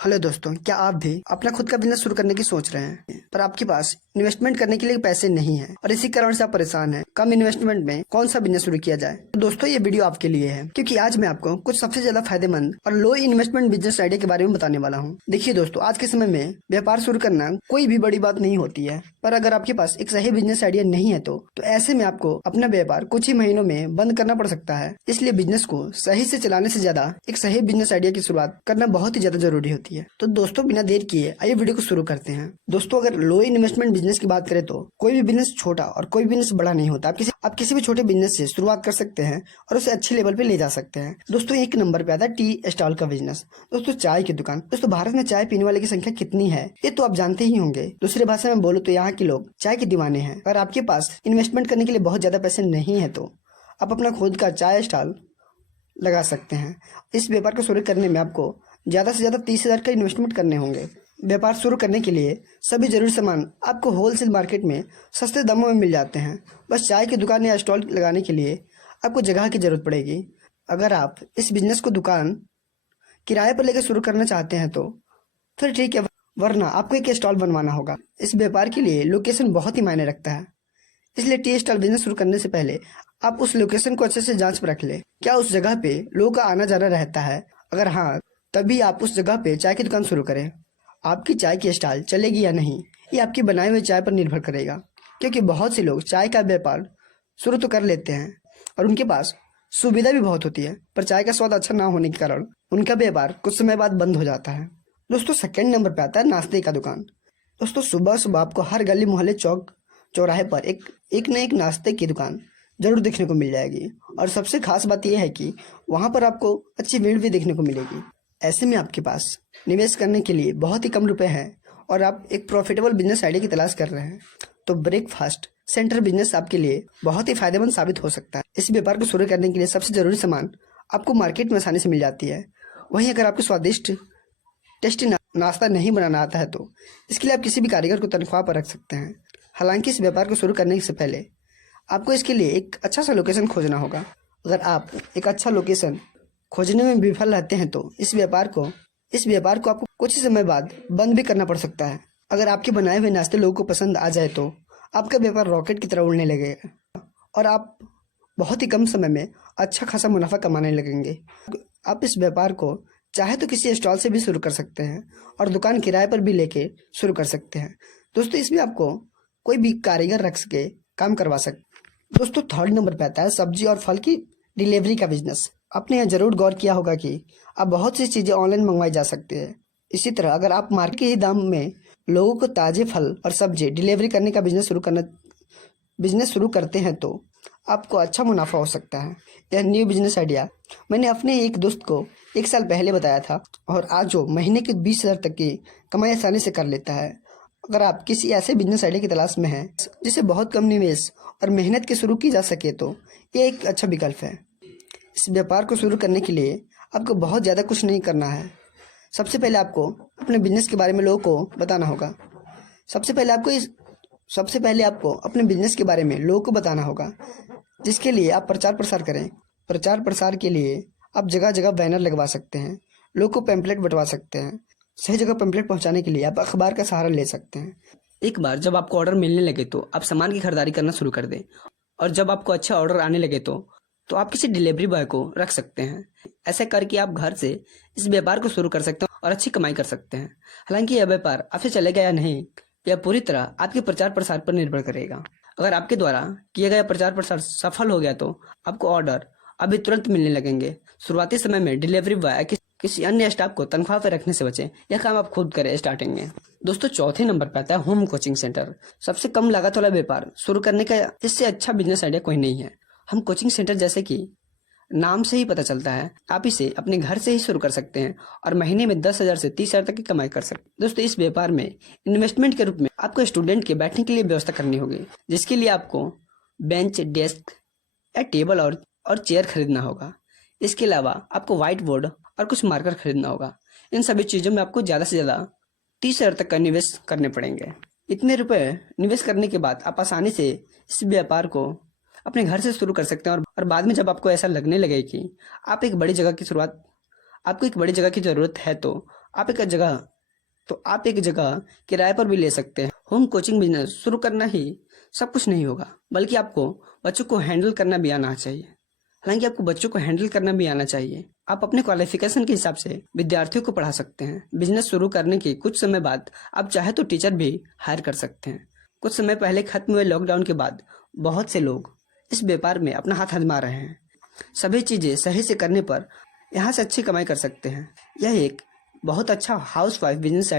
Hello दोस्तों, क्या आप भी अपना खुद का बिजनेस शुरू करने की सोच रहे हैं पर आपके पास इन्वेस्टमेंट करने के लिए पैसे नहीं हैं और इसी कारण से आप परेशान हैं। कम इन्वेस्टमेंट में कौन सा बिजनेस शुरू किया जाए? तो दोस्तों, ये वीडियो आपके लिए है क्योंकि आज मैं आपको कुछ सबसे ज्यादा फायदेमंद और लो इन्वेस्टमेंट बिजनेस आइडिया के बारे में बताने वाला हूँ। देखिए दोस्तों, आज के समय में व्यापार शुरू करना कोई भी बड़ी बात नहीं होती है, पर अगर आपके पास एक सही बिजनेस आइडिया नहीं है तो ऐसे में आपको अपना व्यापार कुछ ही महीनों में बंद करना पड़ सकता है। इसलिए बिजनेस को सही से चलाने से ज्यादा एक सही बिजनेस आइडिया की शुरुआत करना बहुत ही ज्यादा जरूरी होती है। तो दोस्तों, बिना देर किए आइए वीडियो को शुरू करते हैं। दोस्तों, अगर लो इन्वेस्टमेंट बिजनेस की बात करें तो कोई भी बिजनेस छोटा और कोई बिजनेस बड़ा नहीं होता। आप किसी भी छोटे बिजनेस से शुरुआत कर सकते हैं और उसे अच्छे लेवल पे ले जा सकते हैं। दोस्तों, एक नंबर पे आता है टी स्टॉल का बिजनेस। दोस्तों, चाय की दुकान। दोस्तों, भारत में चाय पीने वाले की संख्या कितनी है ये तो आप जानते ही होंगे। दूसरी भाषा में बोलो तो यहाँ के लोग चाय के दीवाने हैं। अगर आपके पास इन्वेस्टमेंट करने के लिए बहुत ज्यादा पैसे नहीं है तो आप अपना खुद का चाय स्टॉल लगा सकते हैं। इस व्यापार को शुरू करने में आपको ज्यादा से ज्यादा 30,000 का इन्वेस्टमेंट करने होंगे। व्यापार शुरू करने के लिए सभी जरूरी सामान आपको होलसेल मार्केट में सस्ते दामों में मिल जाते हैं। बस चाय की दुकान या स्टॉल लगाने के लिए आपको जगह की जरूरत पड़ेगी। अगर आप इस बिजनेस को दुकान किराए पर लेकर शुरू करना चाहते हैं तो फिर ठीक है, वरना आपको एक स्टॉल बनवाना होगा। इस व्यापार के लिए लोकेशन बहुत ही मायने रखता है, इसलिए टी स्टॉल बिजनेस शुरू करने से पहले आप उस लोकेशन को अच्छे से जांच पर रख ले। क्या उस जगह पे लोगों का आना जाना रहता है? अगर हाँ, तभी आप उस जगह पे चाय की दुकान शुरू करें। आपकी चाय की स्टॉल चलेगी या नहीं ये आपकी बनाई हुई चाय पर निर्भर करेगा, क्योंकि बहुत से लोग चाय का व्यापार शुरू तो कर लेते हैं और उनके पास सुविधा भी बहुत होती है, पर चाय का स्वाद अच्छा ना होने के कारण उनका व्यापार कुछ समय बाद बंद हो जाता है। दोस्तों, सेकंड नंबर पे आता है नाश्ते का दुकान। दोस्तों, सुबह सुबह आपको हर गली मोहल्ले चौक चौराहे पर एक न एक नाश्ते की दुकान जरूर देखने को मिल जाएगी और सबसे खास बात यह है कि वहां पर आपको अच्छी भीड़ भी देखने को मिलेगी। ऐसे में आपके पास निवेश करने के लिए बहुत ही कम रुपए हैं और आप एक प्रॉफिटेबल बिजनेस आइडिया की तलाश कर रहे हैं तो ब्रेकफास्ट सेंटर बिजनेस आपके लिए बहुत ही फायदेमंद साबित हो सकता है। इस व्यापार को शुरू करने के लिए सबसे जरूरी सामान आपको मार्केट में आसानी से मिल जाती है। वहीं अगर आपको स्वादिष्ट टेस्टी नाश्ता नहीं बनाना आता है तो इसके लिए आप किसी भी कारीगर को तनख्वाह पर रख सकते हैं। हालांकि इस व्यापार को शुरू करने से पहले आपको इसके लिए एक अच्छा सा लोकेशन खोजना होगा। अगर आप एक अच्छा लोकेशन खोजने में विफल रहते हैं तो इस व्यापार को आपको कुछ ही समय बाद बंद भी करना पड़ सकता है। अगर आपके बनाए हुए नाश्ते लोगों को पसंद आ जाए तो आपका व्यापार रॉकेट की तरह उड़ने लगेगा और आप बहुत ही कम समय में अच्छा खासा मुनाफा कमाने लगेंगे। आप इस व्यापार को चाहे तो किसी स्टॉल से भी शुरू कर सकते हैं और दुकान किराए पर भी लेके शुरू कर सकते हैं। दोस्तों, इसमें आपको कोई भी कारीगर रख सके काम करवा सकते। दोस्तों, थर्ड नंबर पे आता है सब्जी और फल की डिलीवरी का बिजनेस। आपने यहाँ जरूर गौर किया होगा कि अब बहुत सी चीजें ऑनलाइन मंगवाई जा सकती है। इसी तरह अगर आप मार्केट के ही दाम में लोगों को ताजे फल और सब्जी डिलीवरी करने का बिजनेस शुरू करते हैं तो आपको अच्छा मुनाफा हो सकता है। यह न्यू बिजनेस आइडिया मैंने अपने एक दोस्त को 1 साल पहले बताया था और आज वो महीने के 20,000 तक की कमाई आसानी से कर लेता है। अगर आप किसी ऐसे बिजनेस आइडिया की तलाश में हैं जिसे बहुत कम निवेश और मेहनत के शुरू की जा सके तो ये एक अच्छा विकल्प है। इस व्यापार को शुरू करने के लिए आपको बहुत ज़्यादा कुछ नहीं करना है। सबसे पहले आपको अपने बिजनेस के बारे में लोगों को बताना होगा। सबसे पहले आपको अपने बिजनेस के बारे में लोगों को बताना होगा, जिसके लिए आप प्रचार प्रसार करें। प्रचार प्रसार के लिए आप जगह जगह बैनर लगवा सकते हैं, लोगों को पैम्पलेट बंटवा सकते हैं। सही जगह पैम्पलेट पहुंचाने के लिए आप अखबार का सहारा ले सकते हैं। एक बार जब आपको ऑर्डर मिलने लगे तो आप सामान की खरीदारी करना शुरू कर दें और जब आपको अच्छा ऑर्डर आने लगे तो आप किसी डिलीवरी बॉय को रख सकते हैं। ऐसे करके आप घर से इस व्यापार को शुरू कर सकते हैं और अच्छी कमाई कर सकते हैं। हालांकि यह व्यापार आपसे चलेगा या नहीं यह पूरी तरह आपके प्रचार प्रसार पर निर्भर करेगा। अगर आपके द्वारा किया गया प्रचार प्रसार सफल हो गया तो आपको ऑर्डर अभी तुरंत मिलने लगेंगे। शुरुआती समय में डिलीवरी बॉय किसी अन्य स्टाफ को तनख्वाह पर रखने से बचें। यह काम आप खुद करें स्टार्टिंग में। दोस्तों, चौथे नंबर पर आता है होम कोचिंग सेंटर। सबसे कम लागत वाला व्यापार शुरू करने का इससे अच्छा बिजनेस आइडिया कोई नहीं है। हम कोचिंग सेंटर, जैसे कि नाम से ही पता चलता है, आप इसे अपने घर से ही शुरू कर सकते हैं और महीने में 10,000 से 30,000 तक की कमाई कर सकते हैं। दोस्तों, इस व्यापार में इन्वेस्टमेंट के रूप में आपको स्टूडेंट के बैठने के लिए व्यवस्था करनी होगी, जिसके लिए आपको बेंच, डेस्क या टेबल और चेयर खरीदना होगा। इसके अलावा आपको व्हाइट बोर्ड और कुछ मार्कर खरीदना होगा। इन सभी चीज़ों में आपको ज़्यादा से ज़्यादा 30,000 तक का निवेश करने पड़ेंगे। इतने रुपए निवेश करने के बाद आप आसानी से इस व्यापार को अपने घर से शुरू कर सकते हैं और बाद में जब आपको ऐसा लगने लगे कि आपको एक बड़ी जगह की ज़रूरत है तो आप एक जगह किराए पर भी ले सकते हैं। होम कोचिंग बिजनेस शुरू करना ही सब कुछ नहीं होगा, बल्कि आपको बच्चों को हैंडल करना भी आना चाहिए। हालांकि आपको बच्चों को हैंडल करना भी आना चाहिए। आप अपने क्वालिफिकेशन के हिसाब से विद्यार्थियों को पढ़ा सकते हैं। बिजनेस शुरू करने के कुछ समय बाद आप चाहे तो टीचर भी हायर कर सकते हैं। कुछ समय पहले खत्म हुए लॉकडाउन के बाद बहुत से लोग इस व्यापार में अपना हाथ आजमा रहे हैं। सभी चीजें सही से करने पर यहाँ से अच्छी कमाई कर सकते हैं। यह एक बहुत अच्छा हाउस वाइफ बिजनेस